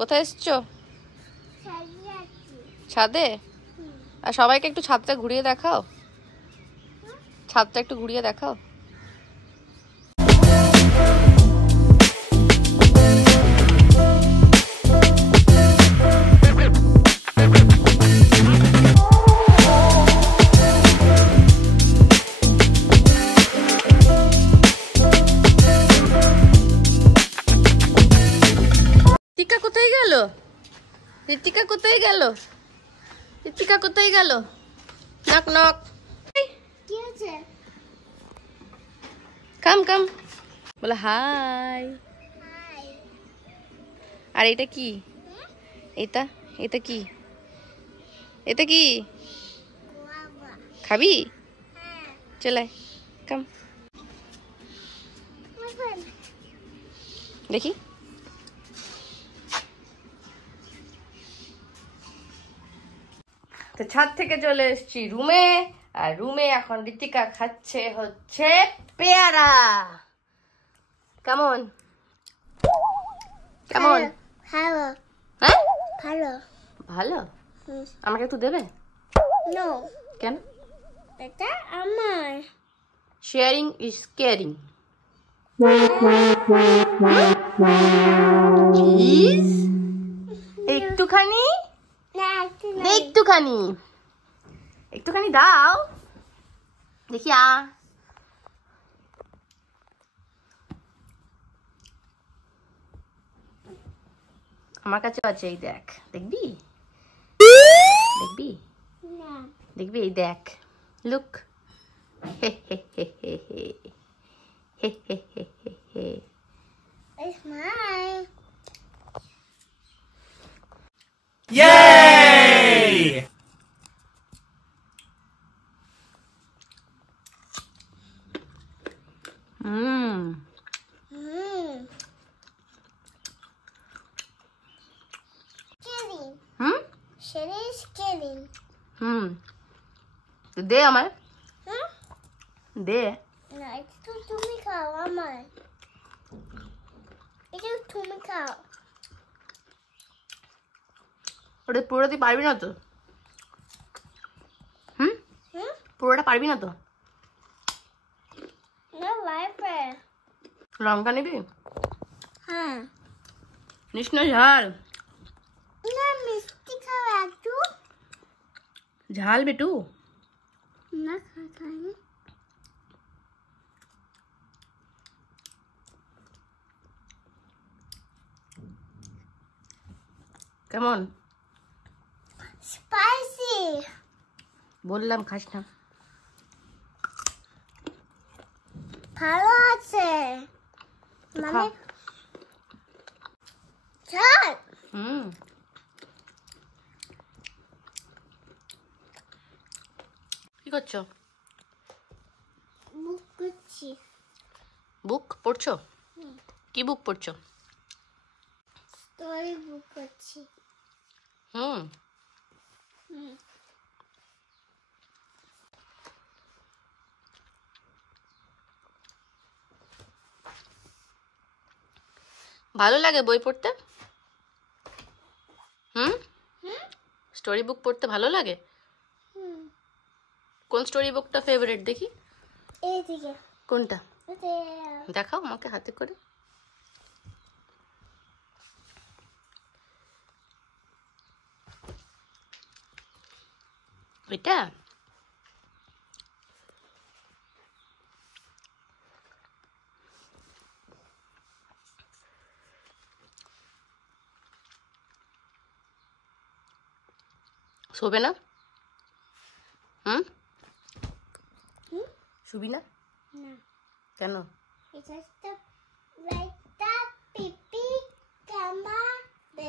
কোথায় এসছো? ছাদে। আর সবাইকে একটু ছাদটা ঘুরিয়ে দেখাও, ছাদটা একটু ঘুরিয়ে দেখাও। ঋতিকা কোথায় গেল? ঋতিকা কোথায় গেল? ঋতিকা কোথায় গেল? Knock knock. কি হচ্ছে? কাম কাম বলে হাই। আর এটা কি? এটা এটা কি? এটা কি খাবি? চলে কাম দেখি। তো ছাদ থেকে চলে এসেছি রুমে, আর রুমে এখন ঋতিকা খাচ্ছে হচ্ছে পেয়ারা। কেমন কেমন? ভালো। হ্যাঁ ভালো। ভালো। আমাকে একটু দেবে? নো। কেন? এটা আমার। Sharing is caring. প্লিজ একটুখানি, একটুখানি একটুখানি দাও দেখি। আমার কাছে আছে, এই দেখ, দেখবি? দেখবি? দেখবি? এই দেখ, লুক। হে হে হে হে হে হে হে হে হে হে। It's mine. Yay! Mmm. Kidding. She is kidding. দে আমার, দে। না, এটা তো তুমি খাও আমার। এটা তুমি খাও। ওটা পুরোটা পারবি না তো? পুরোটা পারবি না তো? না, লাগবে। লঙ্কা নিবি? হ্যাঁ। নিস না ঝাল? না, মিষ্টি খাও একটু। ঝাল বেটু? না, খাই। কেমন? স্পাইসি। বললাম খাস না। ভালো আছে। তো মানে খা। ঝাল। কি করছো? বুক করছি। বুক পড়ছো? কি বুক পড়ছো? স্টোরি বুক করছি। ভালো লাগে বই পড়তে? স্টোরি বুক পড়তে ভালো লাগে? কোন স্টোরি বুকটা ফেভারিট দেখি? এইদিকে। কোনটা দেখাও আমাকে হাতে করে। এটা শোবে না? শুবি না? না। কেন? এটা তো লাইটটা পিপি কামা দে।